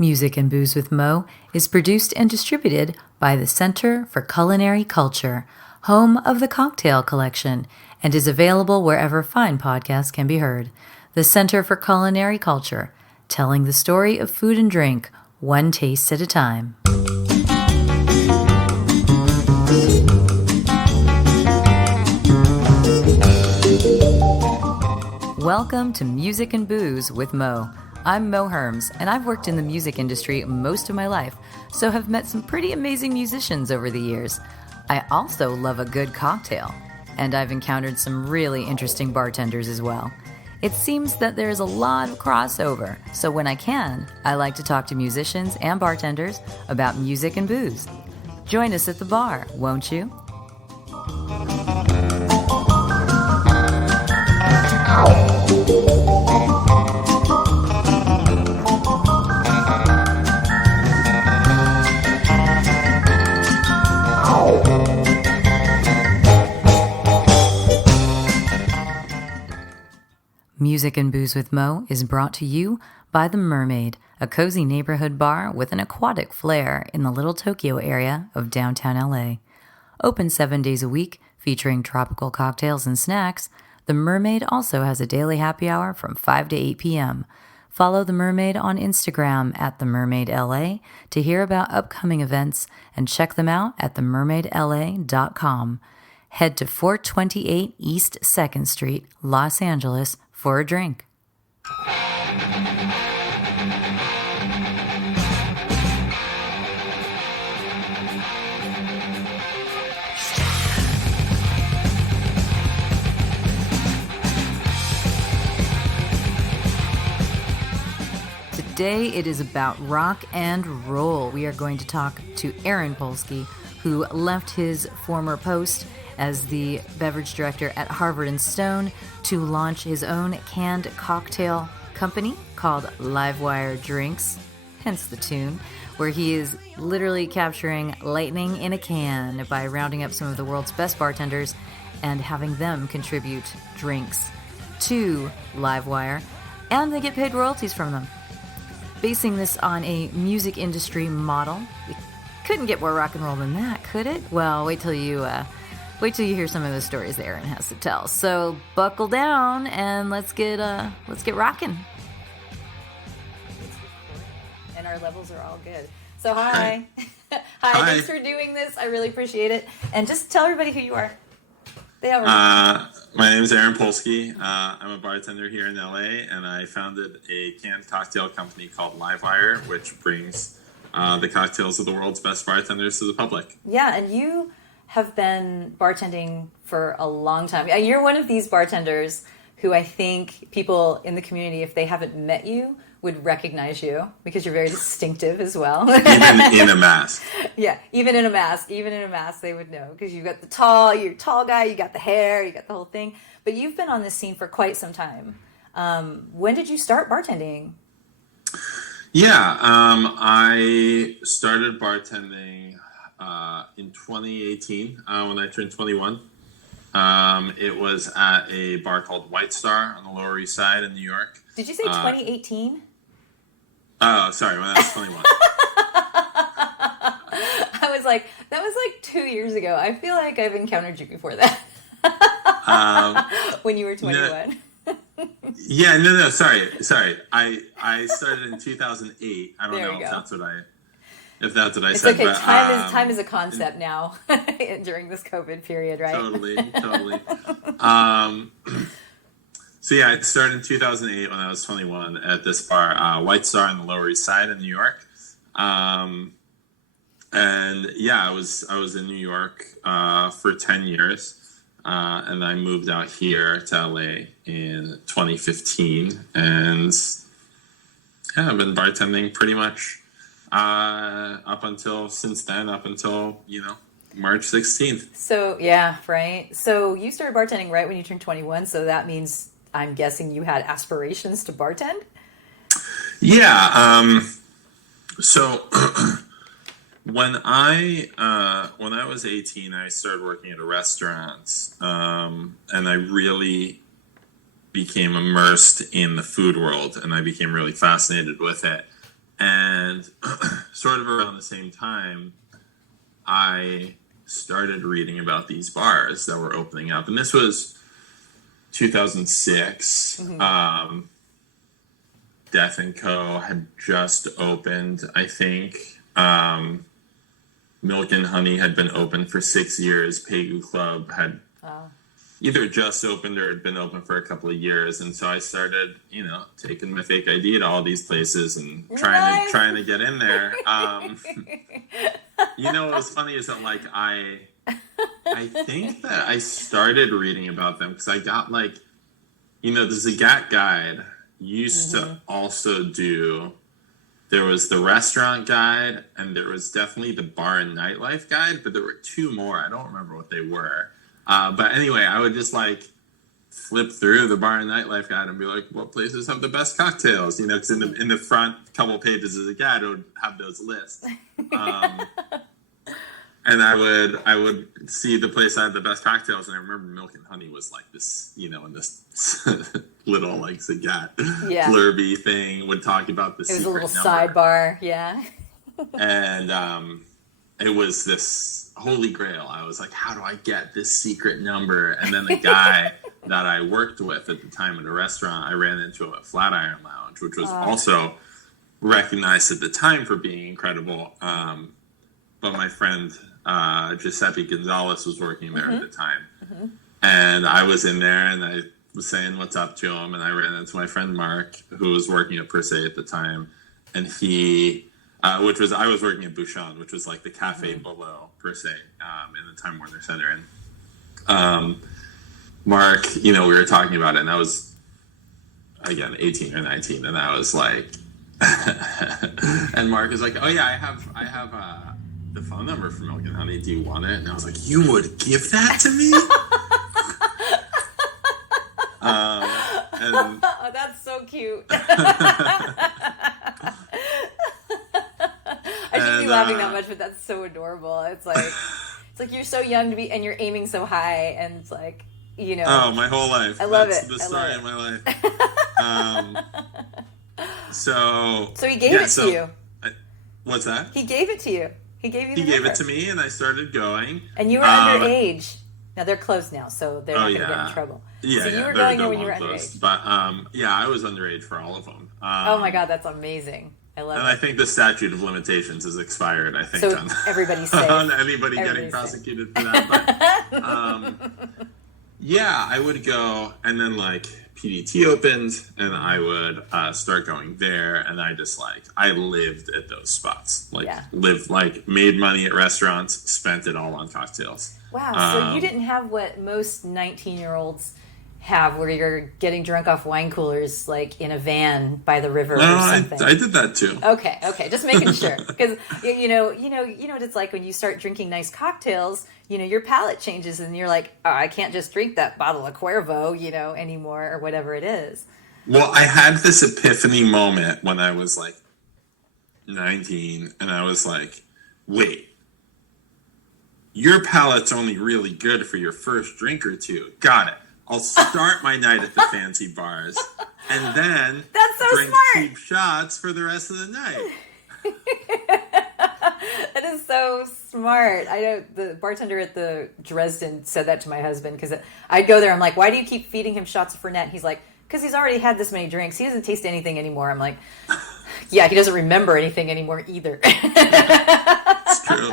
Music and Booze with Mo is produced and distributed by the Center for Culinary Culture, home of the Cocktail Collection, and is available wherever fine podcasts can be heard. The Center for Culinary Culture, telling the story of food and drink, one taste at a time. Welcome to Music and Booze with Mo. I'm Mo Herms, and I've worked in the music industry most of my life, so have met some pretty amazing musicians over the years. I also love a good cocktail, and I've encountered some really interesting bartenders as well. It seems that there's a lot of crossover, so when I can, I like to talk to musicians and bartenders about music and booze. Join us at the bar, won't you? Music and Booze with Mo is brought to you by The Mermaid, a cozy neighborhood bar with an aquatic flair in the Little Tokyo area of downtown LA. Open 7 days a week, featuring tropical cocktails and snacks, The Mermaid also has a daily happy hour from 5 to 8 p.m. Follow The Mermaid on Instagram at TheMermaidLA to hear about upcoming events and check them out at themermaidla.com. Head to 428 East 2nd Street, Los Angeles, for a drink. Today it is about rock and roll. We are going to talk to Aaron Polsky, who left his former post as the beverage director at Harvard & Stone to launch his own canned cocktail company called Livewire Drinks, hence the tune, where he is literally capturing lightning in a can by rounding up some of the world's best bartenders and having them contribute drinks to Livewire, and they get paid royalties from them. Basing this on a music industry model, it couldn't get more rock and roll than that, could it? Well, wait till you hear some of the stories that Aaron has to tell. So buckle down and let's get rocking. And our levels are all good. So hi. Hi. Thanks for doing this. I really appreciate it. And just tell everybody who you are. My name is Aaron Polsky. I'm a bartender here in LA, and I founded a canned cocktail company called Livewire, which brings the cocktails of the world's best bartenders to the public. Yeah, and you have been bartending for a long time. You're one of these bartenders who I think people in the community, if they haven't met you, would recognize you because you're very distinctive as well. Even in a mask. Yeah, even in a mask they would know because you're a tall guy, you got the hair, you got the whole thing. But you've been on this scene for quite some time. When did you start bartending? Yeah, I started bartending in 2018 when I turned 21. It was at a bar called White Star on the Lower East Side in New York. Did you say 2018? Oh, sorry, when I was 21. I was like, that was like 2 years ago. I feel like I've encountered you before that. When you were 21. No, sorry. I started in 2008. I don't know if that's what I it's said. Okay, but, time is a concept now during this COVID period, right? Totally. So yeah, I started in 2008 when I was 21 at this bar, White Star on the Lower East Side in New York. And yeah, I was in New York for 10 years. And I moved out here to LA in 2015. And yeah, I've been bartending pretty much up until March 16th. So yeah, right. So you started bartending right when you turned 21. So that means, I'm guessing, you had aspirations to bartend? Yeah. So when I was 18, I started working at a restaurant, and I really became immersed in the food world, and I became really fascinated with it. And sort of around the same time, I started reading about these bars that were opening up. And this was 2006. Death and Co. had just opened, I think. Milk and Honey had been open for 6 years. Pegu Club had either just opened or had been open for a couple of years. And so I started, taking my fake ID to all these places and trying to get in there. What was funny is that, like, I think that I started reading about them because I got, like, the Zagat Guide used to also do, there was the restaurant guide and there was definitely the bar and nightlife guide, but there were two more. I don't remember what they were. But anyway, I would just, like, flip through the bar and nightlife guide and be like, what places have the best cocktails? Because in the front couple pages of the guide, it would have those lists. And I would see the place that had the best cocktails, and I remember Milk and Honey was like this, in this little, like, Zagat blurby thing, would talk about the secret number. It was a little sidebar, yeah. And it was this holy grail. I was like, how do I get this secret number? And then the guy that I worked with at the time at a restaurant, I ran into him at Flatiron Lounge, which was also recognized at the time for being incredible. But my friend Giuseppe Gonzalez was working there at the time. And I was in there and I was saying what's up to him. And I ran into my friend Mark, who was working at Per Se at the time. And he, I was working at Bouchon, which was like the cafe below Per Se in the Time Warner Center. And Mark, we were talking about it. And I was, again, 18 or 19. And I was like, and Mark is like, oh yeah, I have the phone number for Milk and Honey. Do you want it? And I was like, you would give that to me? Oh, that's so cute. I shouldn't be laughing that much, but that's so adorable. It's like you're so young to be, and you're aiming so high, and it's like, Oh, my whole life. I love that's it. the story of my life. So he gave it to you. What's that? He gave it to you. He gave you the number. Gave it to me, and I started going. And you were underage. Now, they're closed now, so they're not going to get in trouble. Yeah, so you were going there when you were underage. But, I was underage for all of them. Oh, my God, that's amazing. I love it. And I think the statute of limitations has expired, so everybody's safe. On anybody getting prosecuted for that. But, I would go, and then, like, PDT opened, and I would start going there, and I just, like, I lived at those spots. Made money at restaurants, spent it all on cocktails. Wow, so you didn't have what most 19-year-olds have, where you're getting drunk off wine coolers, like, in a van by the river or something. I did that, too. Okay, just making sure. Because, you know what it's like when you start drinking nice cocktails, your palate changes, and you're like, oh, I can't just drink that bottle of Cuervo, anymore, or whatever it is. Well, I had this epiphany moment when I was, like, 19, and I was like, wait, your palate's only really good for your first drink or two. Got it. I'll start my night at the fancy bars, and then drink cheap shots for the rest of the night. That is so smart. I know the bartender at the Dresden said that to my husband, because I'd go there. I'm like, why do you keep feeding him shots of Fernet? He's like, because he's already had this many drinks. He doesn't taste anything anymore. I'm like, yeah, he doesn't remember anything anymore either. It's true.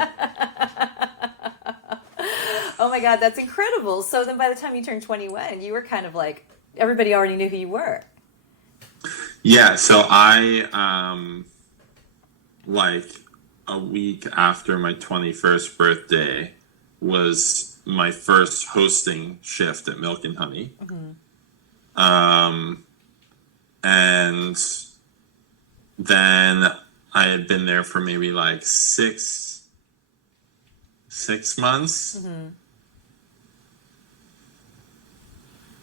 Oh my God, that's incredible. So then by the time you turned 21, you were kind of like, everybody already knew who you were. Yeah, so I, like, a week after my 21st birthday was my first hosting shift at Milk and Honey. And then I had been there for maybe like six months.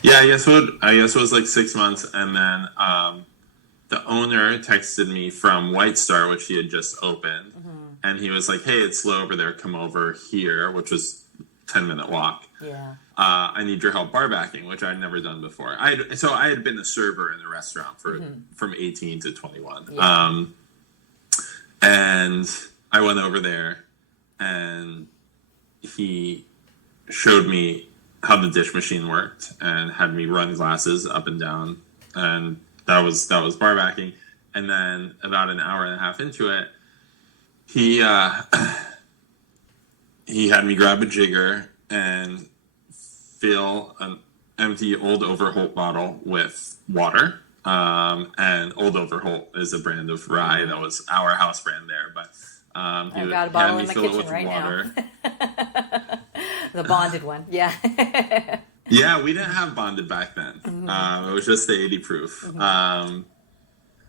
Yeah, I guess it was like 6 months, and then the owner texted me from White Star, which he had just opened, and he was like, "Hey, it's slow over there. Come over here," which was 10-minute walk. Yeah. I need your help bar backing, which I'd never done before. I had been a server in the restaurant for from 18 to 21. Yeah. And I went over there, and he showed me how the dish machine worked and had me run glasses up and down, and that was bar backing. And then about an hour and a half into it, he had me grab a jigger and fill an empty Old Overholt bottle with water. And Old Overholt is a brand of rye that was our house brand there, but I've got a bottle in the kitchen right water. Now. The bonded one, yeah. Yeah, we didn't have bonded back then. It was just the 80 proof.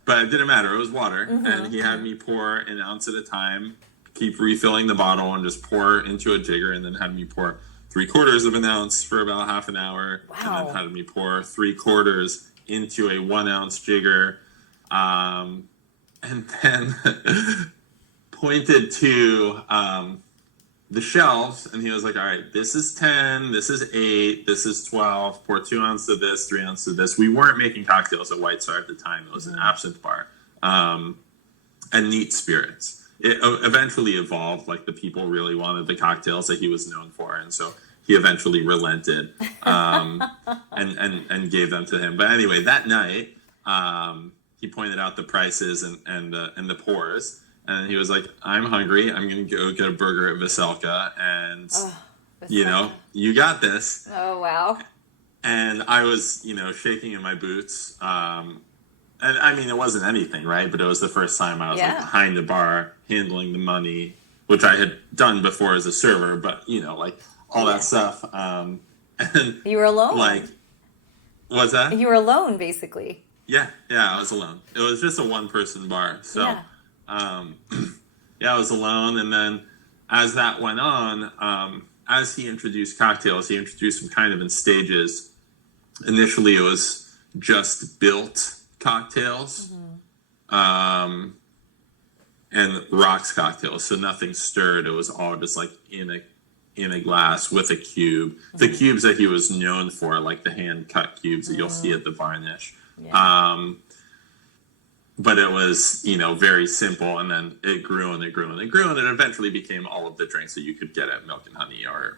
But it didn't matter. It was water, and he had me pour an ounce at a time, keep refilling the bottle, and just pour into a jigger, and then had me pour 3/4 of an ounce for about half an hour, and then had me pour 3/4 into a 1 ounce jigger, and then pointed to the shelves, and he was like, all right, this is 10, this is 8, this is 12, pour 2 ounces of this, 3 ounces of this. We weren't making cocktails at White Star at the time. It was an absinthe bar, and neat spirits. It eventually evolved, like the people really wanted the cocktails that he was known for, and so he eventually relented and gave them to him. But anyway, that night, he pointed out the prices and the pours. And he was like, I'm hungry. I'm going to go get a burger at Veselka. And, you got this. Oh, wow. And I was, shaking in my boots. And I mean, it wasn't anything, right? But it was the first time I was like behind the bar, handling the money, which I had done before as a server. But, all that stuff. And you were alone. Like, what's that? You were alone, basically. Yeah, I was alone. It was just a one-person bar. So, I was alone. And then as that went on, as he introduced cocktails, he introduced them kind of in stages. Initially, it was just built cocktails and rocks cocktails. So nothing stirred. It was all just like in a glass with a cube. The cubes that he was known for, like the hand-cut cubes that you'll see at the Varnish. Yeah. But it was, very simple, and then it grew and it grew and it grew, and it eventually became all of the drinks that you could get at Milk and Honey or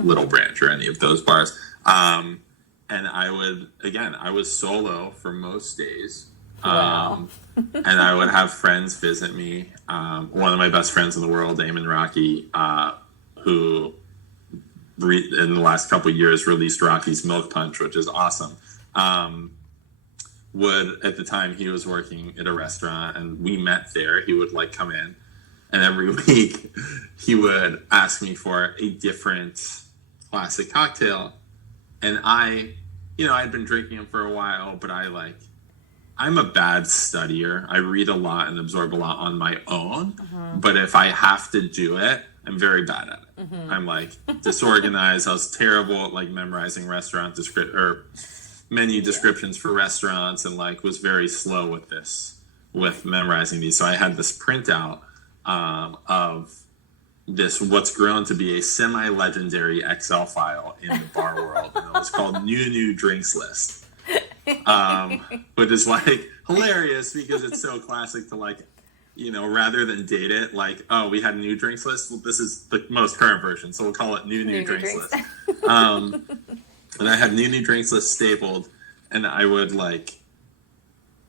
Little Branch or any of those bars. And I was solo for most days. Wow. And I would have friends visit me. One of my best friends in the world, Eamon Rocky, who in the last couple of years released Rocky's Milk Punch, which is awesome. At the time he was working at a restaurant and we met there, he would like come in, and every week he would ask me for a different classic cocktail. And I'd been drinking them for a while, but I'm a bad studier. I read a lot and absorb a lot on my own, but if I have to do it, I'm very bad at it. I'm like disorganized. I was terrible at like memorizing restaurant menu descriptions for restaurants, and was very slow with memorizing these. So I had this printout of this what's grown to be a semi-legendary Excel file in the bar world, and it was called New Drinks List, which is hilarious because it's so classic to rather than date it, we had a new drinks list. Well, this is the most current version, so we'll call it new drinks list. And I had new drinks list stapled, and I would and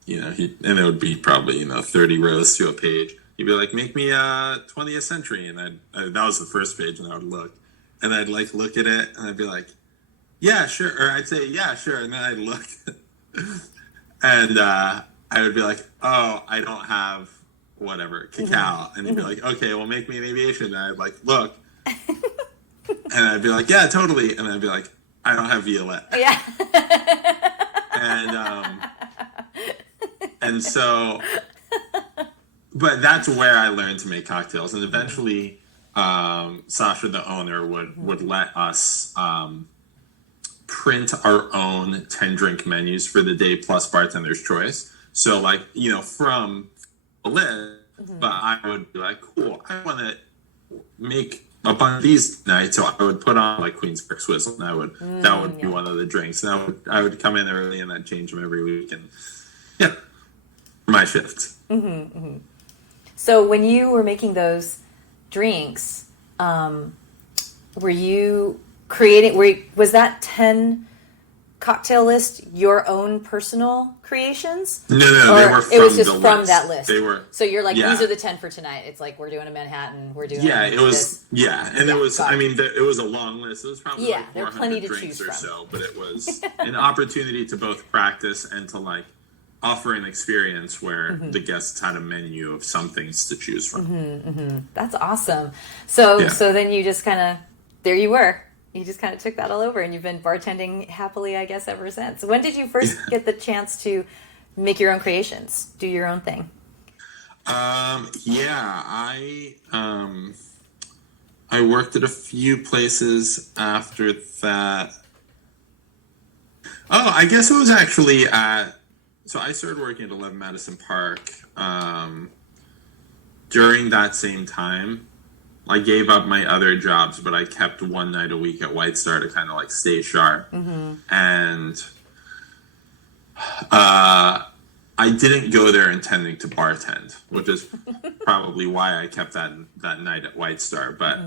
it would be probably 30 rows to a page. He'd be like, make me a 20th century, and that was the first page, and I would look, and I'd look at it, and I'd be like, yeah, sure, or I'd say yeah, sure, and then I'd look, and I would be like, oh, I don't have whatever cacao, and he'd be like, okay, well, make me an aviation, and I'd look, and I'd be like, yeah, totally, and I'd be like, I don't have Violette. Yeah. And so, but that's where I learned to make cocktails. And eventually, Sasha, the owner, would let us print our own 10-drink menus for the day plus bartender's choice. So, from a list, but I would be like, cool, I want to make a bunch of these nights, so I would put on Queen's Park Swizzle, and that would be one of the drinks. And I would come in early, and I'd change them every week, and my shift. So when you were making those drinks, were you creating? Was that 10 cocktail list your own personal creations? No, they were from it was just the from list. that list. They were. So you're like, yeah. these are the 10 for tonight. It's like, we're doing a Manhattan. We're doing Yeah, it was. this. And it was. I mean, it was a long list. It was probably like 400 plenty to drinks choose or from. so. But it was an opportunity to both practice and to like offer an experience where the guests had a menu of some things to choose from. That's awesome. So then you just kind of, there you were. You just kind of took that all over, and you've been bartending happily, I guess, ever since. When did you first get the chance to make your own creations, do your own thing? I worked at a few places after that. Oh, I guess it was actually so I started working at 11 Madison Park during that same time. I gave up my other jobs, but I kept one night a week at White Star to kind of like stay sharp. And I didn't go there intending to bartend, which is probably why I kept that night at White Star. But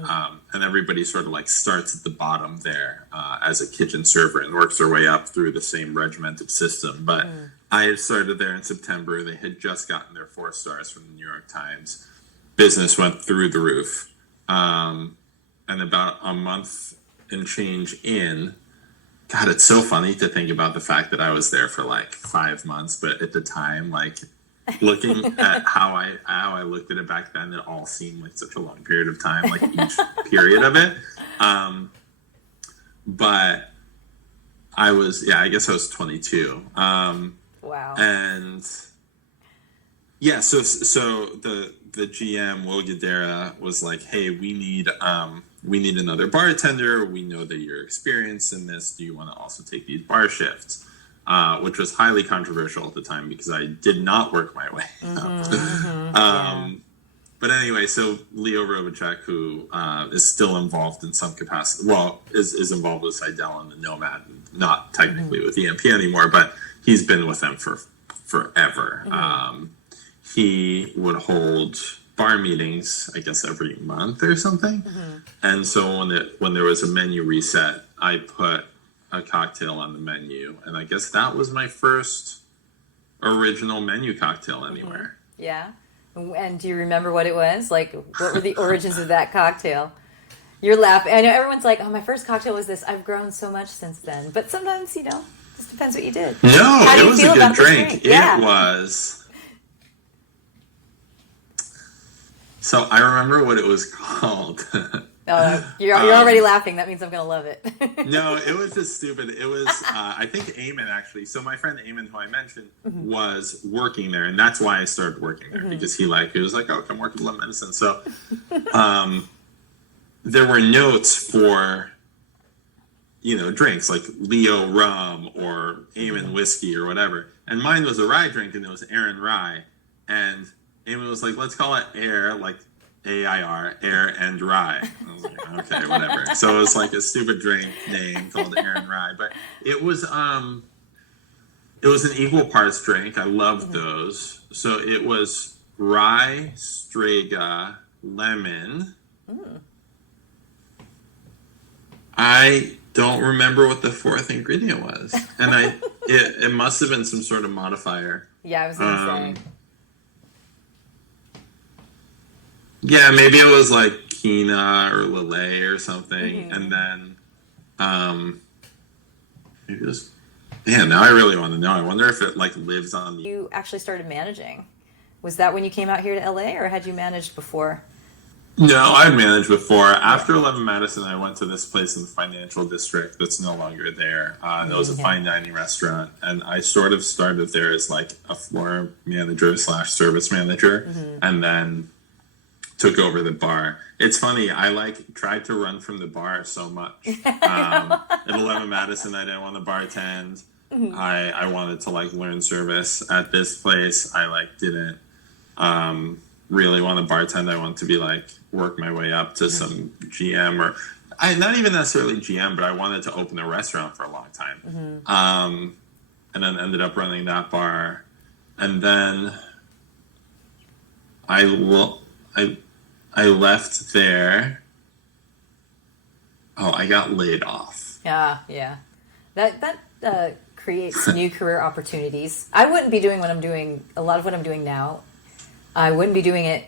and everybody sort of like starts at the bottom there as a kitchen server and works their way up through the same regimented system. But I had started there in September. They had just gotten their 4 stars from the New York Times. Business went through the roof. And about a month and change in, God, it's so funny to think about the fact that I was there for like 5 months, but at the time, like looking at how I looked at it back then, it all seemed like such a long period of time, like each period of it. But I guess I was 22. Wow. And yeah, so the GM, Will Guidera, was like, hey, we need another bartender. We know that you're experienced in this. Do you want to also take these bar shifts? Which was highly controversial at the time because I did not work my way up. But anyway, so Leo Robachek, who is still involved in some capacity, is involved with Seidel and the Nomad, not technically with EMP anymore, but he's been with them for forever. He would hold bar meetings, I guess, every month or something. And so when there was a menu reset, I put a cocktail on the menu. And I guess that was my first original menu cocktail anywhere. Yeah. And do you remember what it was? Like, what were the origins of that cocktail? You're laughing. I know everyone's like, oh, my first cocktail was this. I've grown so much since then. But sometimes, just depends what you did. No, it was a good drink. It was... So I remember what it was called. You're already laughing. That means I'm going to love it. No, it was just stupid. It was, I think Eamon actually. So my friend Eamon, who I mentioned, was working there. And that's why I started working there. Because he was like, oh, come work at Love Medicine. So there were notes for, drinks like Leo rum or Eamon whiskey or whatever. And mine was a rye drink and it was Aaron Rye. And Eamon was like, let's call it Air, like AIR, Air and Rye. I was like, okay, whatever. So it was like a stupid drink name called Aaron Rye. But it was an equal parts drink. I loved those. So it was rye, strega, lemon. I don't remember what the fourth ingredient was. And it must have been some sort of modifier. Yeah, I was going to say. Yeah, maybe it was like Kina or Lillet or something. And then maybe it was... Man, now I really want to know. I wonder if it like lives on... You actually started managing. Was that when you came out here to LA, or had you managed before? No, I'd managed before. After 11 Madison, I went to this place in the financial district that's no longer there. It was a fine dining restaurant. And I sort of started there as like a floor manager / service manager. And then... took over the bar. It's funny, I tried to run from the bar so much. At 11 Madison, I didn't want to bartend. I wanted to learn service. At this place, I didn't really want to bartend. I wanted to be work my way up to some GM or not even necessarily GM, but I wanted to open a restaurant for a long time. And then ended up running that bar. And then I lo- I left there. Oh, I got laid off. Yeah. That creates new career opportunities. I wouldn't be doing what I'm doing. A lot of what I'm doing now, I wouldn't be doing it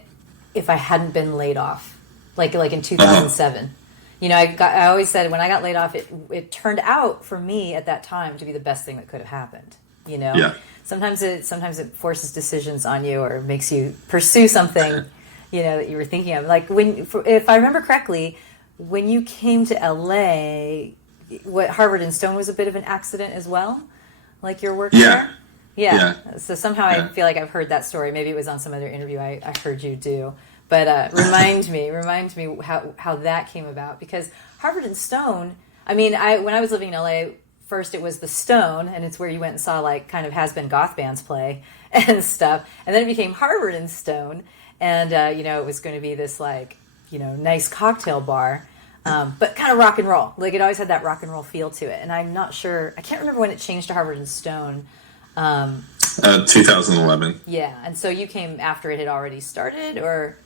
if I hadn't been laid off, like in Uh-huh. 2007. I always said when I got laid off, it turned out for me at that time to be the best thing that could have happened. You know, Yeah. sometimes it forces decisions on you or makes you pursue something, that you were thinking of. Like if I remember correctly, when you came to LA, what Harvard and Stone was a bit of an accident as well, like your work Yeah. there. Yeah. Yeah. So somehow I Yeah. feel like I've heard that story. Maybe it was on some other interview I heard you do. But remind me how that came about, because Harvard and Stone. I mean, when I was living in LA, first it was the Stone, and it's where you went and saw like kind of has-been goth bands play and stuff, and then it became Harvard and Stone, and it was going to be this like nice cocktail bar. But kind of rock and roll. Like it always had that rock and roll feel to it. And I'm not sure. I can't remember when it changed to Harvard and Stone. 2011. Yeah, and so you came after it had already started, or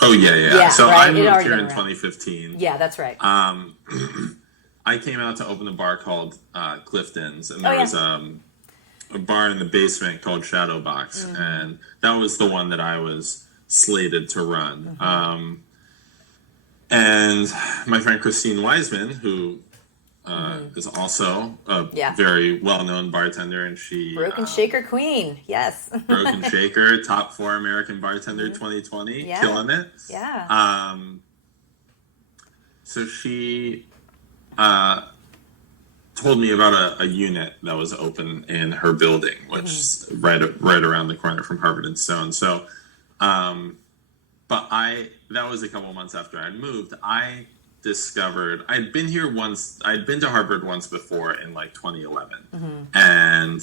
Oh yeah. yeah, So right. I It had moved already here been in around. 2015. Yeah, that's right. I came out to open a bar called Clifton's, and Oh there yeah. was a bar in the basement called Shadow Box, and that was the one that I was slated to run. And my friend Christine Wiseman, who is also a Yeah. very well-known bartender, and she Broken Shaker Queen. Yes. Broken Shaker, top 4 American bartender 2020, Yeah. killing it. Yeah. So she told me about a unit that was open in her building, which is right around the corner from Harvard and Stone. So, but that was a couple months after I'd moved. I discovered I'd been here once. I'd been to Harvard once before in like 2011, and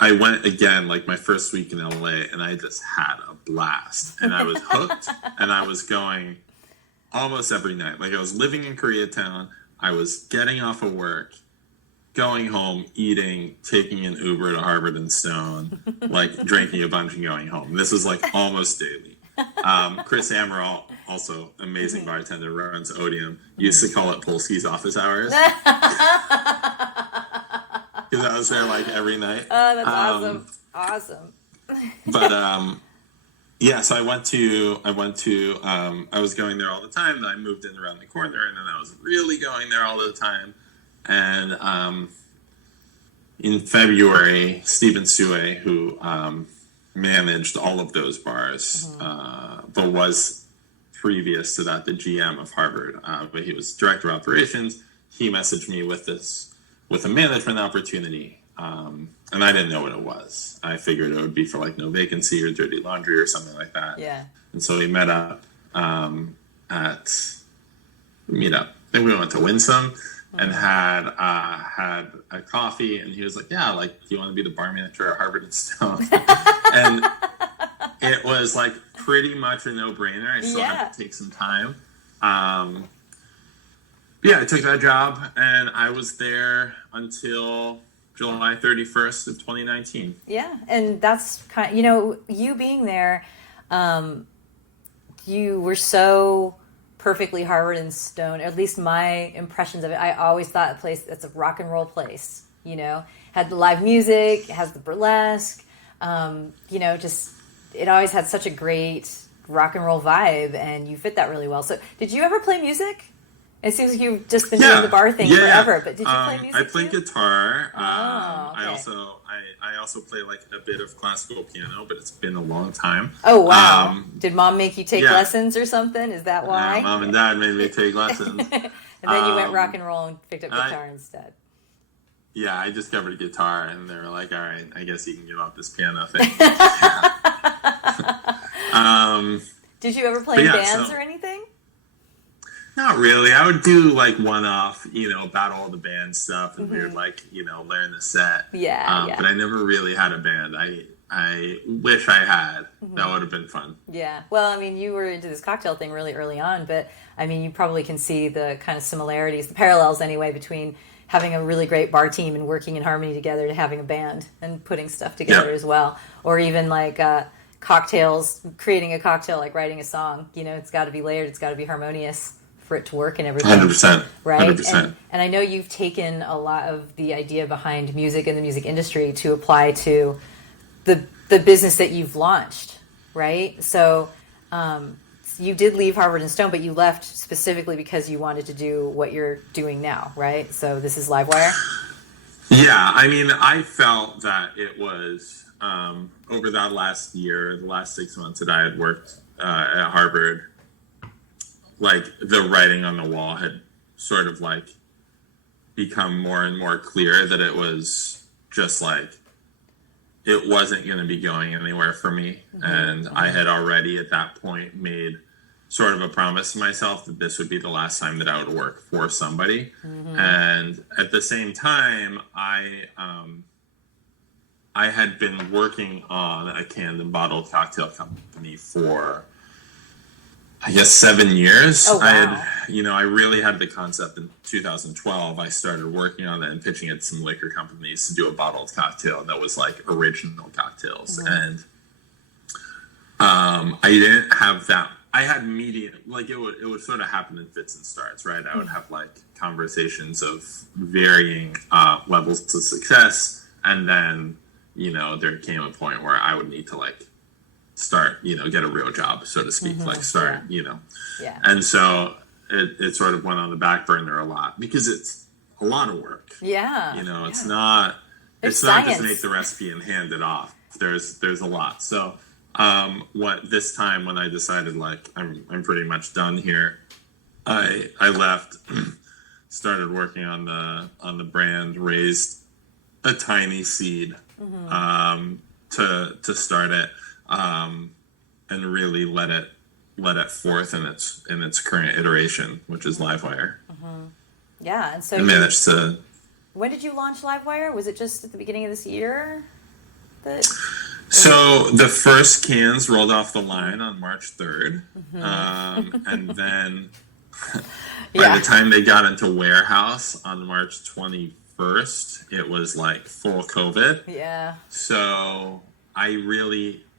I went again like my first week in LA, and I just had a blast, and I was hooked, and I was going almost every night. Like I was living in Koreatown, I was getting off of work, going home, eating, taking an Uber to Harvard and Stone, like drinking a bunch and going home. This is like almost daily. Chris Amaral, also amazing bartender, runs Odium, used to call it Polsky's office hours. Because I was there like every night. Oh, that's awesome. Awesome. But yeah, so I was going there all the time. Then I moved in around the corner, and then I was really going there all the time. And in February, Stephen Sue, who managed all of those bars, but was previous to that the GM of Harvard, but he was director of operations. He messaged me with a management opportunity, and I didn't know what it was. I figured it would be for like No Vacancy or Dirty Laundry or something like that. Yeah. And so we met up at meetup. I think we went to Winsome and had a coffee, and he was like, "Yeah, like, do you want to be the bar manager at Harvard and Stone?" And it was like pretty much a no-brainer. I still had to take some time. Yeah, I took that job, and I was there until July 31st of 2019. Yeah, and that's kind you being there, you were so perfectly Harvard and Stone, at least my impressions of it. I always thought a place that's a rock and roll place, had the live music, has the burlesque, just, it always had such a great rock and roll vibe, and you fit that really well. So did you ever play music? It seems like you've just been doing the bar thing forever, but did you play music I play too? guitar. Oh, okay. I also play like a bit of classical piano, but it's been a long time. Oh, wow. Did mom make you take yeah. lessons or something? Is that why? Mom and dad made me take lessons. And then you went rock and roll and picked up guitar instead. Yeah, I discovered a guitar, and they were like, "All right, I guess you can give up this piano thing." Did you ever play in bands or anything? Not really. I would do like one-off, battle of the band stuff, and we would like, learn the set. Yeah. But I never really had a band. I wish I had. That would have been fun. Yeah. Well, I mean, you were into this cocktail thing really early on, but I mean, you probably can see the kind of similarities, the parallels anyway, between having a really great bar team and working in harmony together to having a band and putting stuff together as well. Or even like cocktails, creating a cocktail, like writing a song. You know, it's got to be layered. It's got to be harmonious for it to work and everything. 100%. Right? 100%. And I know you've taken a lot of the idea behind music and the music industry to apply to the business that you've launched, right? So you did leave Harvard and Stone, but you left specifically because you wanted to do what you're doing now, right? So this is Livewire? Yeah, I mean, I felt that it was, over that last year, the last 6 months that I had worked at Harvard, like the writing on the wall had sort of like become more and more clear that it was just like, it wasn't going to be going anywhere for me. And I had already at that point made sort of a promise to myself that this would be the last time that I would work for somebody. And at the same time, I had been working on a canned and bottled cocktail company for, I guess, 7 years. Oh, wow. I really had the concept in 2012. I started working on it and pitching it to some liquor companies to do a bottled cocktail that was like original cocktails. And I didn't have that. I had media, like it would sort of happen in fits and starts, right? I would have like conversations of varying levels to success. And then, there came a point where I would need to like start, get a real job, so to speak, like start, Yeah. And so it sort of went on the back burner a lot because it's a lot of work. Yeah. It's not There's not science. just make the recipe and hand it off. There's a lot. So what this time when I decided like I'm pretty much done here, I left, started working on the brand, raised a tiny seed to start it, and really let it forth in its current iteration, which is Livewire. Yeah, and so I managed to. When did you launch Livewire? Was it just at the beginning of this year? So the first cans rolled off the line on March 3rd, and then by the time they got into warehouse on March 21st, it was like full COVID. Yeah. So I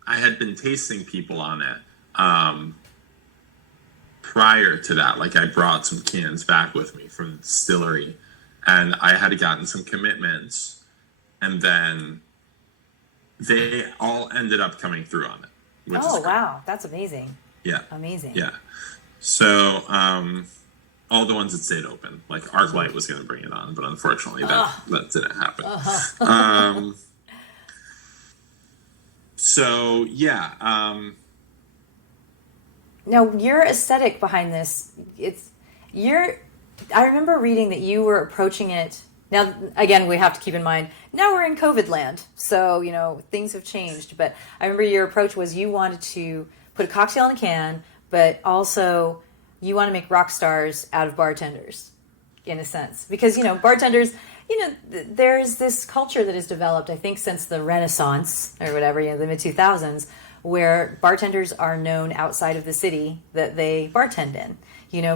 had been tasting people on it prior to that. Like I brought some cans back with me from the distillery, and I had gotten some commitments, and then they all ended up coming through on it. Which is great. Wow. That's amazing. Yeah. Amazing. Yeah. So all the ones that stayed open, like ArcLight was going to bring it on, but unfortunately that didn't happen. So yeah. Now your aesthetic behind this, I remember reading that you were approaching it. Now, again, we have to keep in mind, now we're in COVID land, so, things have changed. But I remember your approach was you wanted to put a cocktail in a can, but also you want to make rock stars out of bartenders, in a sense. Because, bartenders, there's this culture that has developed, I think, since the Renaissance, or whatever, the mid-2000s, where bartenders are known outside of the city that they bartend in.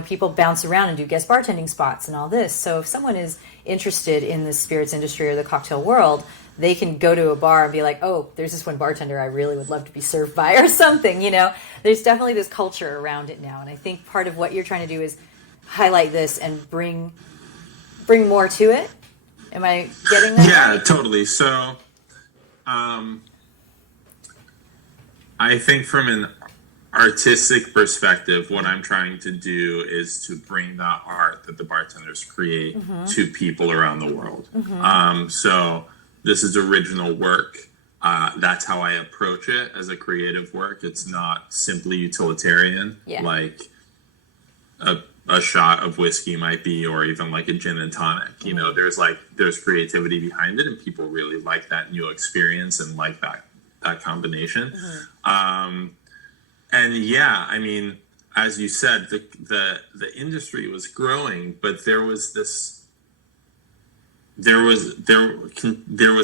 People bounce around and do guest bartending spots and all this. So if someone is interested in the spirits industry or the cocktail world, they can go to a bar and be like, oh, there's this one bartender I really would love to be served by or something, There's definitely this culture around it now. And I think part of what you're trying to do is highlight this and bring more to it. Am I getting that? Yeah, right? totally. So I think from an artistic perspective, what I'm trying to do is to bring the art that the bartenders create to people around the world. So this is original work. That's how I approach it as a creative work. It's not simply utilitarian, like a shot of whiskey might be, or even like a gin and tonic. There's creativity behind it, and people really like that new experience and like that combination. And yeah, I mean, as you said, the industry was growing, but there was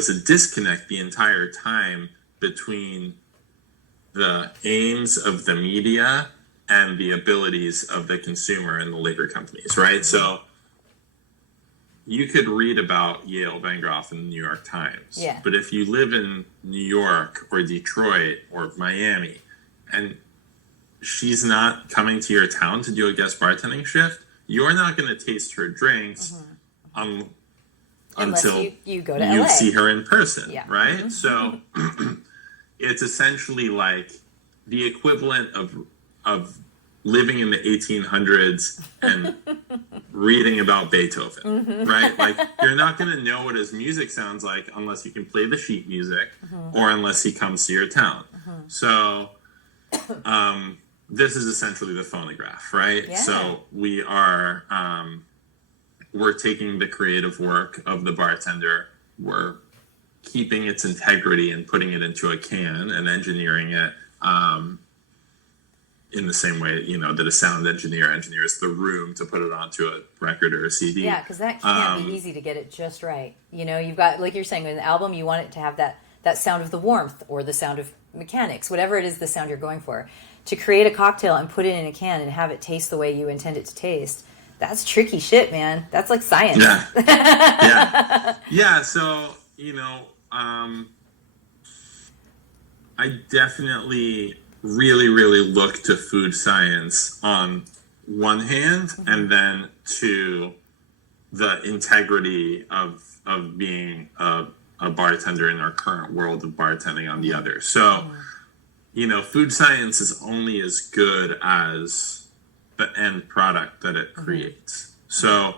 a disconnect the entire time between the aims of the media and the abilities of the consumer and the liquor companies, right? So you could read about Yale Bancroft in the New York Times. Yeah. But if you live in New York or Detroit or Miami and she's not coming to your town to do a guest bartending shift, you're not going to taste her drinks until you go to you LA. see her in person, Yeah. right? Mm-hmm. So it's essentially like the equivalent of living in the 1800s and reading about Beethoven, right? Like, you're not going to know what his music sounds like unless you can play the sheet music or unless he comes to your town. So this is essentially the phonograph, right? Yeah. So we are we're taking the creative work of the bartender, we're keeping its integrity and putting it into a can and engineering it in the same way, that a sound engineer engineers the room to put it onto a record or a CD. Yeah, because that can't be easy to get it just right. You've got, like you're saying, with an album, you want it to have that sound of the warmth or the sound of mechanics, whatever it is, the sound you're going for. To create a cocktail and put it in a can and have it taste the way you intend it to taste, that's tricky shit, man. That's like science. Yeah. Yeah. So, I definitely really, really look to food science on one hand, and then to the integrity of being a bartender in our current world of bartending on the other. So, food science is only as good as the end product that it creates. So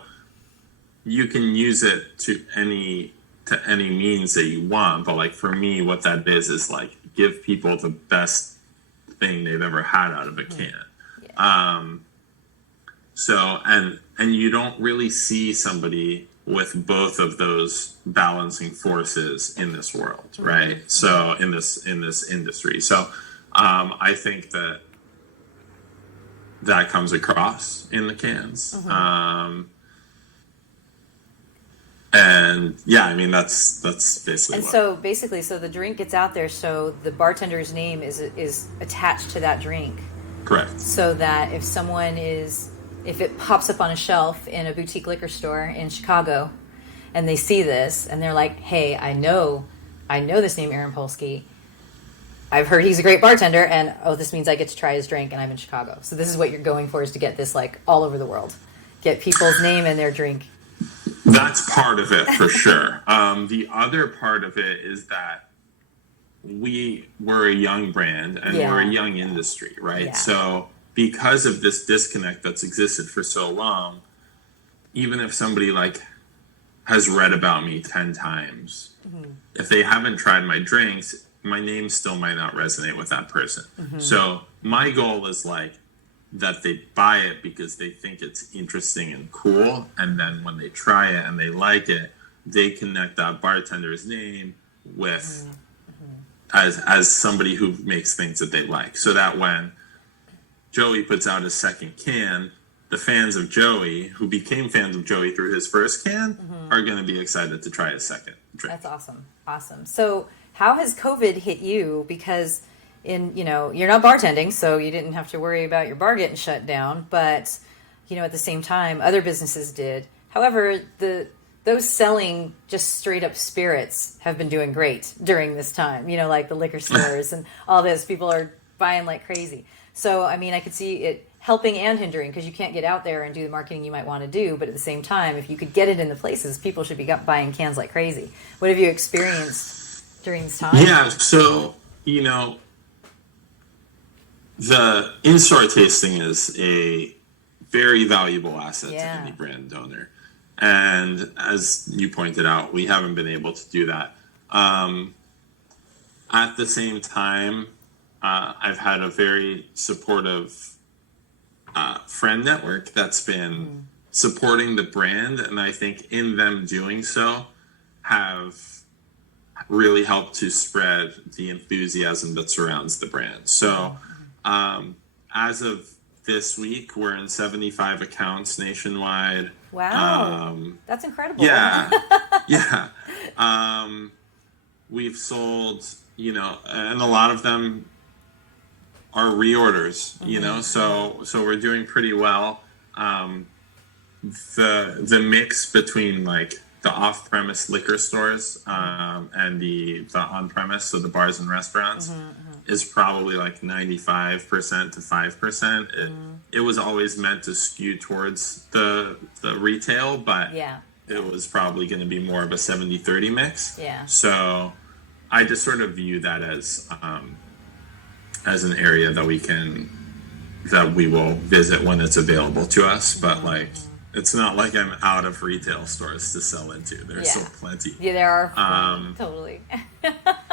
you can use it to any means that you want, but like for me, what that is like give people the best thing they've ever had out of a can. So and you don't really see somebody with both of those balancing forces in this world, right? So in this industry. So I think that comes across in the cans. And yeah, I mean that's basically. And so basically, the drink gets out there, so the bartender's name is attached to that drink. Correct. So that if it pops up on a shelf in a boutique liquor store in Chicago, and they see this and they're like, "Hey, I know this name, Aaron Polsky. I've heard he's a great bartender, and this means I get to try his drink, and I'm in Chicago." So this is what you're going for, is to get this like all over the world, get people's name and their drink. That's part of it for sure. The other part of it is that we're a young brand and we're a young industry, right? Yeah. So because of this disconnect that's existed for so long, even if somebody like has read about me 10 times, if they haven't tried my drinks, my name still might not resonate with that person. So my goal is like that they buy it because they think it's interesting and cool, and then when they try it and they like it, they connect that bartender's name with as somebody who makes things that they like, so that when Joey puts out his second can, the fans of Joey who became fans of Joey through his first can are going to be excited to try his second drink. That's awesome. So how has COVID hit you? Because you're not bartending, so you didn't have to worry about your bar getting shut down, but at the same time other businesses did. However, those selling just straight up spirits have been doing great during this time, like the liquor stores and all this, people are buying like crazy. So I mean, I could see it helping and hindering, because you can't get out there and do the marketing you might want to do, but at the same time, if you could get it in the places, people should be buying cans like crazy. What have you experienced during this time? Yeah, so the in-store tasting is a very valuable asset to any brand owner. And as you pointed out, we haven't been able to do that. At the same time, I've had a very supportive friend network that's been supporting the brand. And I think in them doing so have really helped to spread the enthusiasm that surrounds the brand. So as of this week, we're in 75 accounts nationwide. Wow. That's incredible. Yeah. Yeah. We've sold, and a lot of them are reorders, so we're doing pretty well. the mix between like the off-premise liquor stores and the on-premise, so the bars and restaurants, is probably like 95% to 5%. It was always meant to skew towards the retail, but it was probably going to be more of a 70-30 mix. Yeah. So I just sort of view that as an area that we will visit when it's available to us, but like it's not like I'm out of retail stores to sell into. There's still plenty. Yeah, there are. Totally.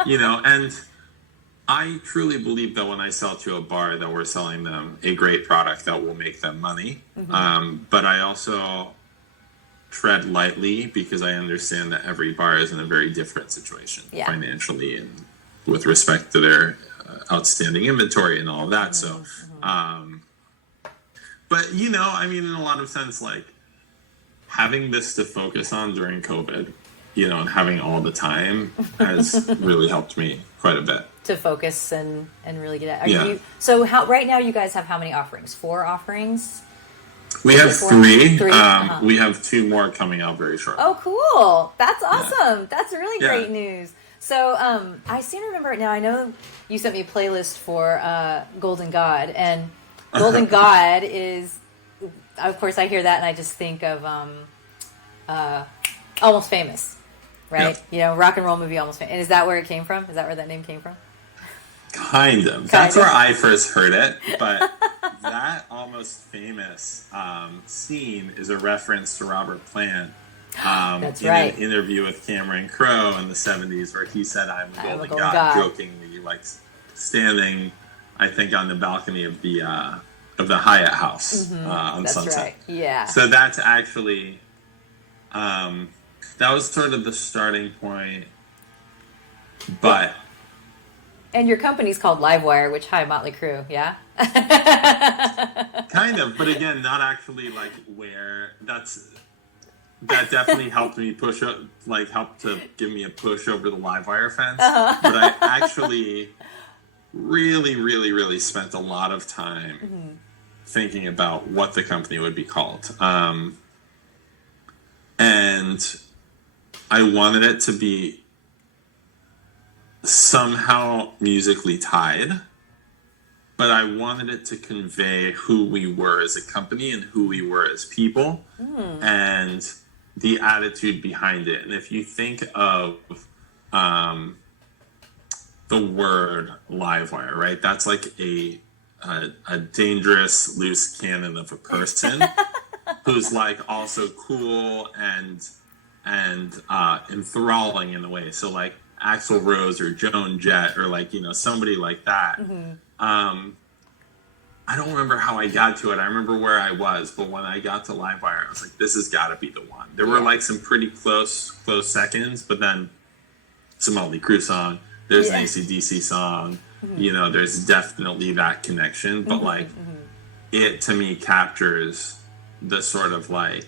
And I truly believe that when I sell to a bar that we're selling them a great product that will make them money. But I also tread lightly because I understand that every bar is in a very different situation financially and with respect to their outstanding inventory and all of that. So, but I mean, in a lot of sense, like having this to focus on during COVID, and having all the time has really helped me quite a bit. To focus and really get it. So right now you guys have how many offerings? 4 offerings? We have 3. We have 2 more coming out very shortly. Oh, cool. That's awesome. That's really great news. So I seem to remember it now. I know you sent me a playlist for Golden God, and Golden God is, of course, I hear that and I just think of Almost Famous, right? Rock and roll movie Almost Famous. And is that where it came from? Is that where that name came from? Kind of. That's where I first heard it, but that Almost Famous scene is a reference to Robert Plant. That's in right. an interview with Cameron Crowe in the 70s where he said, I'm the golden god, jokingly, like standing, I think, on the balcony of the Hyatt House on That's Sunset. Right. Yeah. So that's actually, that was sort of the starting point, but... And your company's called Livewire, which, hi, Motley Crue, yeah? Kind of, but again, not actually like where that definitely helped me helped to give me a push over the Livewire fence. But I actually really, really, really spent a lot of time thinking about what the company would be called. And I wanted it to be somehow musically tied, but I wanted it to convey who we were as a company and who we were as people and the attitude behind it. And if you think of the word Livewire, right? That's like a dangerous loose cannon of a person who's like also cool and enthralling in a way. So like Axl Rose or Joan Jett or like, somebody like that. I don't remember how I got to it. I remember where I was, but when I got to Livewire, I was like, this has got to be the one. There were like some pretty close seconds, but then it's a Motley Crue song. There's an AC/DC song. There's definitely that connection, but it to me captures the sort of like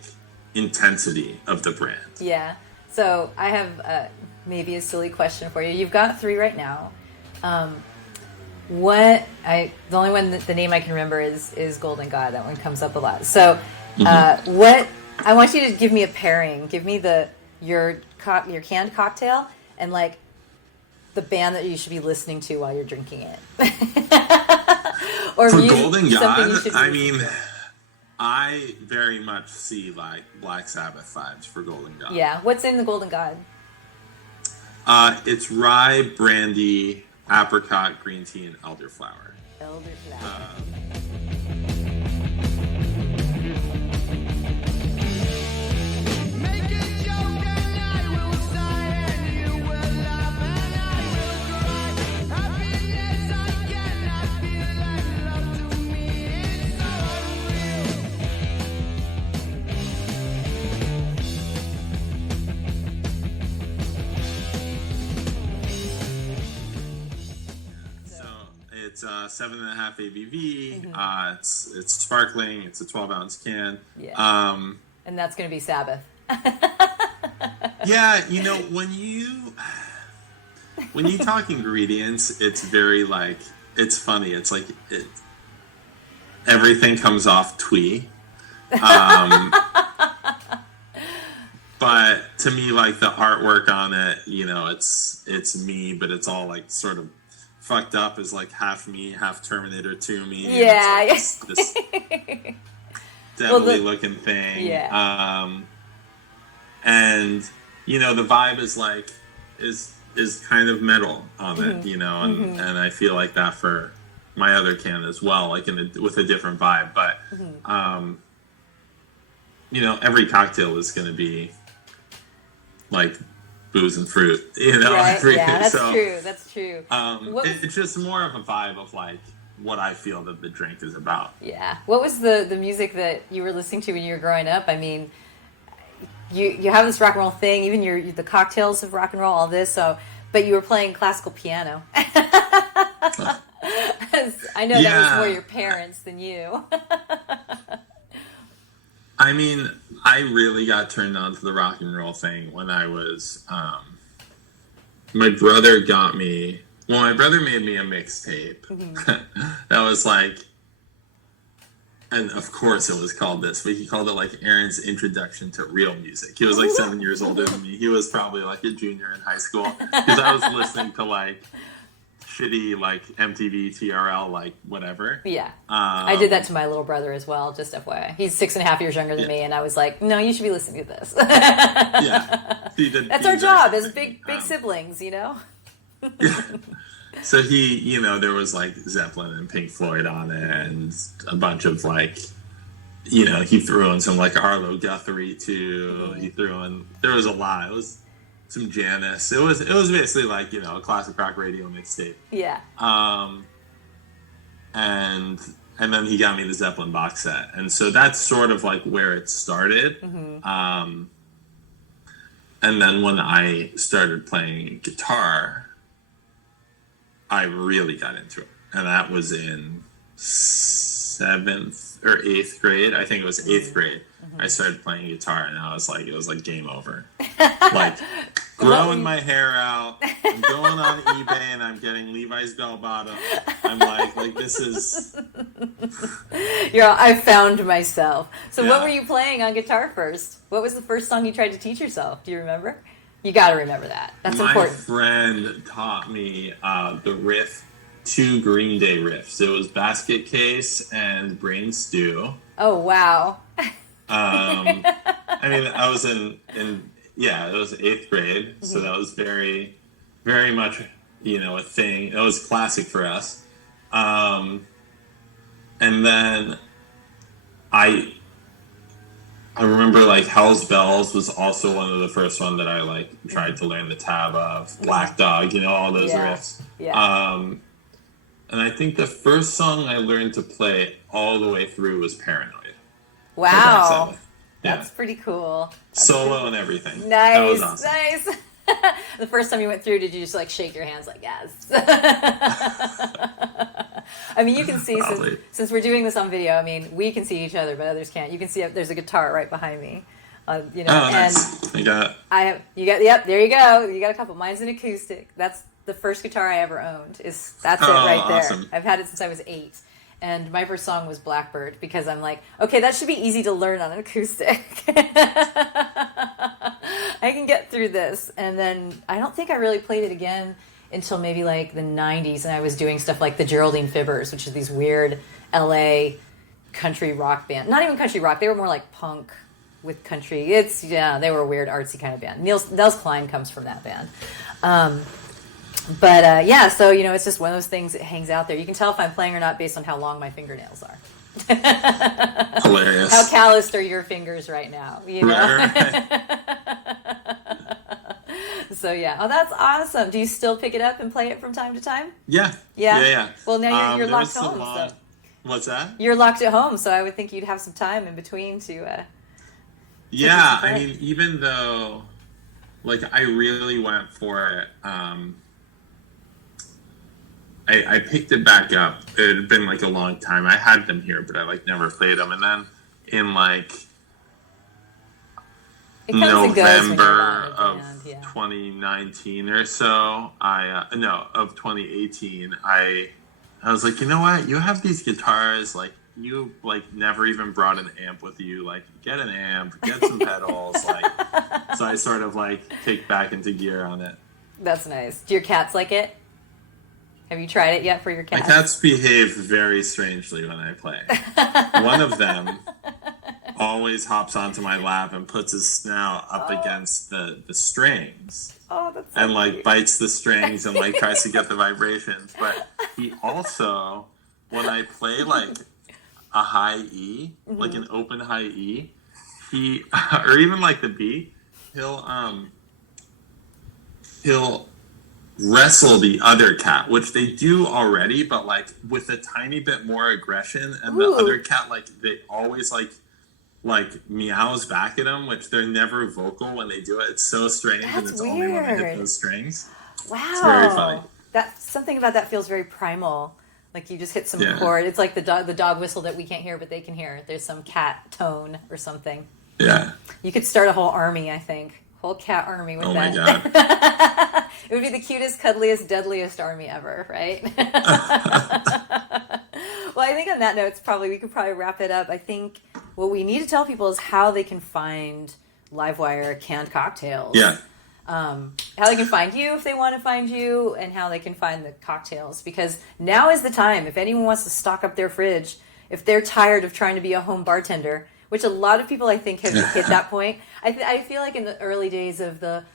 intensity of the brand. Yeah. So I have maybe a silly question for you. You've got 3 right now. The only one the name I can remember is Golden God. That one comes up a lot. So what I want you to give me a pairing. Give me your canned cocktail and like the band that you should be listening to while you're drinking it. Or for music, Golden God, I mean, I very much see like Black Sabbath vibes for Golden God. Yeah. What's in the Golden God? It's rye, brandy, apricot, green tea, and elderflower. It's 7.5 ABV. It's sparkling. It's a 12-ounce can. Yeah. And that's going to be Sabbath. Yeah, when you talk ingredients, it's very like it's funny. It's like everything comes off twee. But to me, like the artwork on it, you know, it's me, but it's all like sort of fucked up as like half me, half Terminator 2 me. Yeah. And it's like this deadly looking thing. Yeah. And you know, the vibe is like is kind of metal on it, you know, and I feel like that for my other can as well, like with a different vibe. But you know, every cocktail is going to be like booze and fruit, you know. Right. Yeah, that's true. That's true. It's just more of a vibe of like what I feel that the drink is about. Yeah. What was the music that you were listening to when you were growing up? I mean, you have this rock and roll thing, even the cocktails of rock and roll, all this. So, but you were playing classical piano. I know that was more your parents than you. I mean, I really got turned on to the rock and roll thing when I was, my brother got me, well, my brother made me a mixtape that was like, and of course it was called this, but he called it like Aaron's Introduction to Real Music. He was like 7 years older than me. He was probably like a junior in high school because I was listening to like shitty like MTV, TRL, like whatever. Yeah. I did that to my little brother as well, just FYI. He's 6.5 years younger than me, and I was like, no, you should be listening to this. Yeah. That's our job as big siblings, you know? Yeah. So he, you know, there was like Zeppelin and Pink Floyd on it and a bunch of like, you know, he threw in some like Arlo Guthrie too. He threw in, there was a lot. It was some Janis. It was basically like, you know, a classic rock radio mixtape. Yeah. And then he got me the Zeppelin box set. And so that's sort of like where it started. And then when I started playing guitar, I really got into it. And that was in 7th or 8th grade. I think it was 8th grade. I started playing guitar, and I was like, it was like game over. Like, growing my hair out, I'm going on eBay, and I'm getting Levi's bell bottom. I'm like this is... I found myself. So what were you playing on guitar first? What was the first song you tried to teach yourself? Do you remember? You got to remember that. That's important. My friend taught me the riff, 2 Green Day riffs. It was Basket Case and Brain Stew. Oh, wow. I mean, I was in it was 8th grade, so that was very, very much, you know, a thing. It was classic for us. And then I remember like Hell's Bells was also one of the first one that I like tried to learn the tab of. Black Dog, you know, all those riffs. Yeah. And I think the first song I learned to play all the way through was Paranoid. Wow. That's pretty cool. Solo and everything. Nice. That was awesome. Nice. The first time you went through, did you just like shake your hands like, yes? I mean, you can see, since we're doing this on video, I mean, we can see each other, but others can't. You can see there's a guitar right behind me. You know, nice. And yep, there you go. You got a couple. Mine's an acoustic. That's the first guitar I ever owned. That's it right there. Awesome. I've had it since I was 8. And my first song was Blackbird because I'm like, okay, that should be easy to learn on an acoustic. I can get through this. And then I don't think I really played it again until maybe like the 90s. And I was doing stuff like the Geraldine Fibbers, which is these weird LA country rock band. Not even country rock. They were more like punk with country. They were a weird artsy kind of band. Nels Cline comes from that band. So, you know, it's just one of those things that hangs out there. You can tell if I'm playing or not based on how long my fingernails are. Hilarious. How calloused are your fingers right now, you know? Right. So, yeah. Oh, that's awesome. Do you still pick it up and play it from time to time? Yeah. Yeah? Yeah. Well, now you're locked home. So. What's that? You're locked at home, so I would think you'd have some time in between to... Yeah, I mean, even though, like, I really went for it, I picked it back up. It had been, like, a long time. I had them here, but I, like, never played them. And then in, like, November of 2019 or so, of 2018, I was like, you know what? You have these guitars, like, you like never even brought an amp with you. Like, get an amp, get some pedals. Like, so I sort of like kicked back into gear on it. That's nice. Do your cats like it? Have you tried it yet for your cats? My cats behave very strangely when I play. One of them always hops onto my lap and puts his snout up against the strings. Oh, that's so and like cute. bites the strings and like tries to get the vibrations. But he also, when I play like a high E, like an open high E, he or even like the B, he'll wrestle the other cat, which they do already, but like with a tiny bit more aggression. And the other cat, like they always like meows back at him, which they're never vocal when they do it. It's so strange, and it's only when I hit those strings. Wow, it's very funny. That something about that feels very primal. Like you just hit some chord. It's like the dog whistle that we can't hear, but they can hear. There's some cat tone or something. Yeah, you could start a whole army. I think whole cat army with that. Oh my god, it would be the cutest, cuddliest, deadliest army ever, right? Well, I think on that note, we could probably wrap it up. I think what we need to tell people is how they can find Livewire canned cocktails. Yeah. How they can find you if they want to find you, and how they can find the cocktails. Because now is the time. If anyone wants to stock up their fridge, if they're tired of trying to be a home bartender, which a lot of people I think have hit that point. I feel like in the early days of the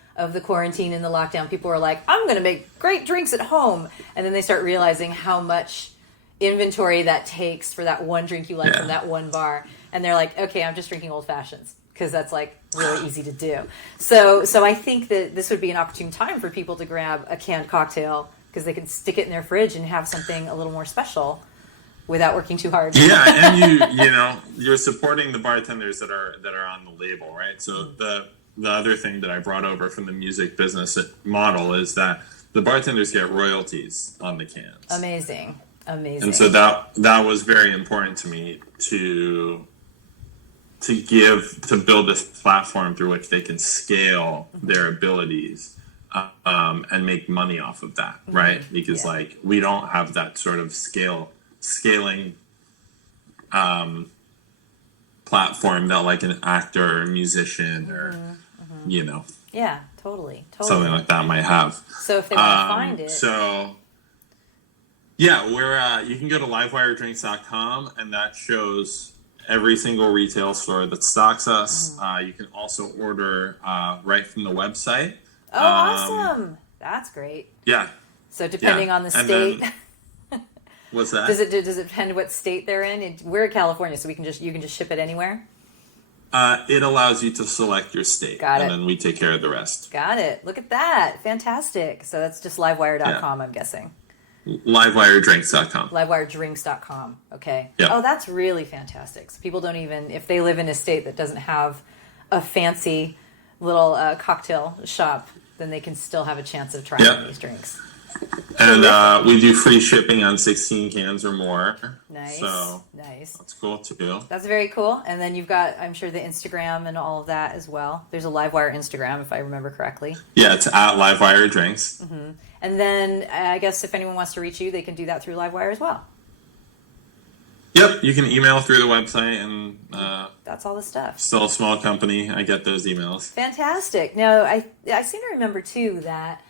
quarantine and the lockdown, people were like, I'm going to make great drinks at home. And then they start realizing how much inventory that takes for that one drink you like from that one bar. And they're like, okay, I'm just drinking old fashions because that's like really easy to do. So I think that this would be an opportune time for people to grab a canned cocktail because they can stick it in their fridge and have something a little more special without working too hard. Yeah, and you're supporting the bartenders that are on the label, right? So the other thing that I brought over from the music business model is that the bartenders get royalties on the cans. Amazing. And so that was very important to me to build this platform through which they can scale their abilities and make money off of that, right? Because like we don't have that sort of scaling platform that like an actor or musician or yeah, totally something like that might have. So if they want to find it, we're you can go to livewiredrinks.com, and that shows every single retail store that stocks us. You can also order right from the website. Oh, awesome! That's great. Yeah. So depending on the state. What's that? Does it depend what state they're in? We're in California, so you can just ship it anywhere. It allows you to select your state, and then we take care of the rest. Got it. Look at that. Fantastic. So that's just livewire.com, I'm guessing. Livewiredrinks.com. Livewiredrinks.com. Okay. Yep. Oh, that's really fantastic. So people don't even, if they live in a state that doesn't have a fancy little cocktail shop, then they can still have a chance of trying these drinks. And we do free shipping on 16 cans or more. Nice. So nice. That's cool too. That's very cool. And then you've got, I'm sure, the Instagram and all of that as well. There's a Livewire Instagram, if I remember correctly. Yeah, it's at Livewire Drinks. Mm-hmm. And then I guess if anyone wants to reach you, they can do that through Livewire as well. Yep, you can email through the website, and that's all the stuff. Still a small company. I get those emails. Fantastic. Now, I seem to remember too that,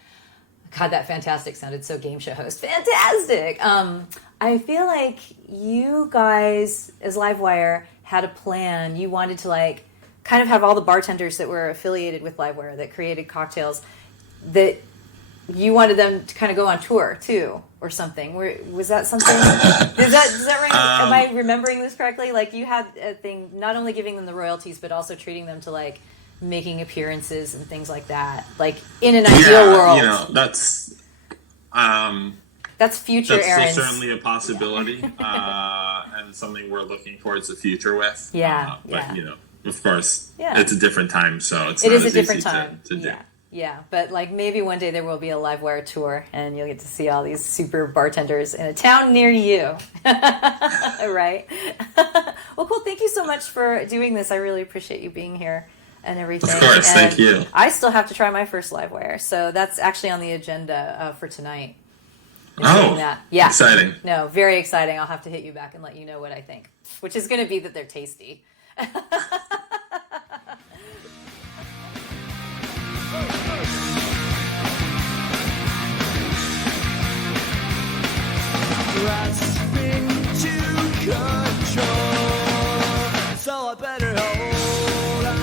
God, that fantastic sounded so game show host. Fantastic. I feel like you guys, as Livewire, had a plan. You wanted to like kind of have all the bartenders that were affiliated with Livewire that created cocktails, that you wanted them to kind of go on tour too, or something. Was that something? Does that right? Am I remembering this correctly? Like you had a thing, not only giving them the royalties, but also treating them to like making appearances and things like that. Like in an ideal world, that's future. That's Aaron's. Still certainly a possibility, and something we're looking towards the future with. But of course, it's a different time, so it is a different time to do. Yeah, but like maybe one day there will be a Livewire tour and you'll get to see all these super bartenders in a town near you. Right? Well, cool. Thank you so much for doing this. I really appreciate you being here and everything. Of course, and thank you. I still have to try my first Livewire, so that's actually on the agenda for tonight. Oh, that. Yeah. exciting. No, very exciting. I'll have to hit you back and let you know what I think, which is going to be that they're tasty. Grasping to control, so I better hold on.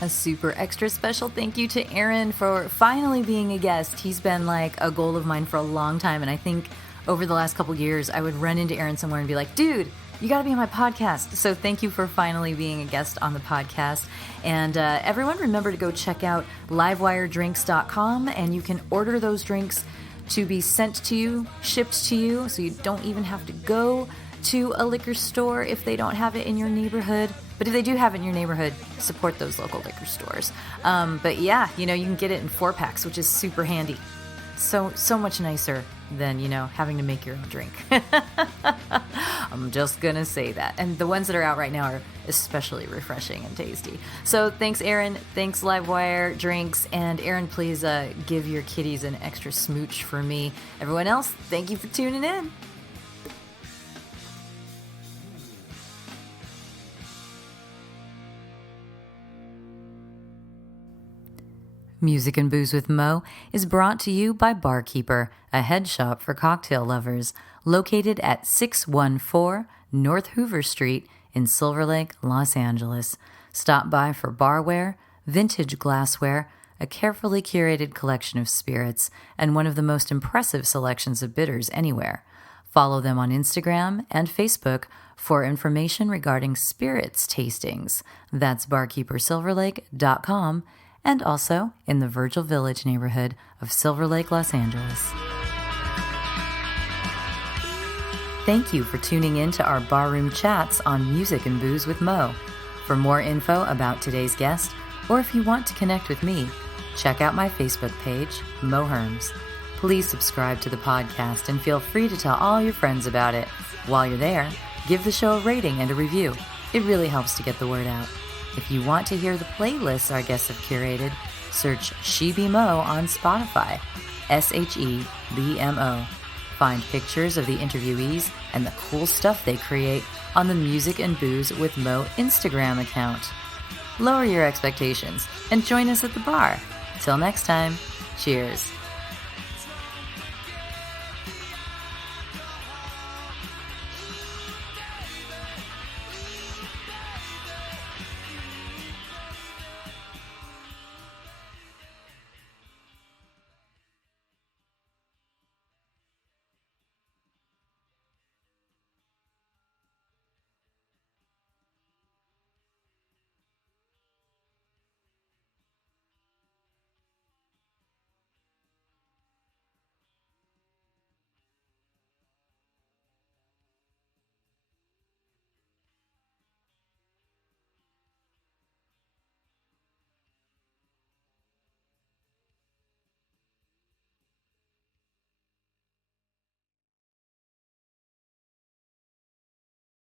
A super extra special thank you to Aaron for finally being a guest. He's been like a goal of mine for a long time, and I think over the last couple years I would run into Aaron somewhere and be like, dude, you got to be on my podcast. So thank you for finally being a guest on the podcast. And everyone, remember to go check out livewiredrinks.com, and you can order those drinks to be sent to you, shipped to you, so you don't even have to go to a liquor store if they don't have it in your neighborhood. But if they do have it in your neighborhood, support those local liquor stores. But yeah, you can get it in 4-packs, which is super handy. So much nicer than, having to make your own drink. I'm just gonna say that. And the ones that are out right now are especially refreshing and tasty. So thanks, Aaron. Thanks, Livewire Drinks. And Aaron, please give your kitties an extra smooch for me. Everyone else, thank you for tuning in. Music and Booze with Mo is brought to you by Barkeeper, a head shop for cocktail lovers, located at 614 North Hoover Street in Silver Lake, Los Angeles. Stop by for barware, vintage glassware, a carefully curated collection of spirits, and one of the most impressive selections of bitters anywhere. Follow them on Instagram and Facebook for information regarding spirits tastings. That's barkeepersilverlake.com, and also in the Virgil Village neighborhood of Silver Lake, Los Angeles. Thank you for tuning in to our barroom chats on Music and Booze with Mo. For more info about today's guest, or if you want to connect with me, check out my Facebook page, Mo Herms. Please subscribe to the podcast and feel free to tell all your friends about it. While you're there, give the show a rating and a review. It really helps to get the word out. If you want to hear the playlists our guests have curated, search She Be Mo on Spotify, SHEBMO. Find pictures of the interviewees and the cool stuff they create on the Music and Booze with Mo Instagram account. Lower your expectations and join us at the bar. Till next time, cheers.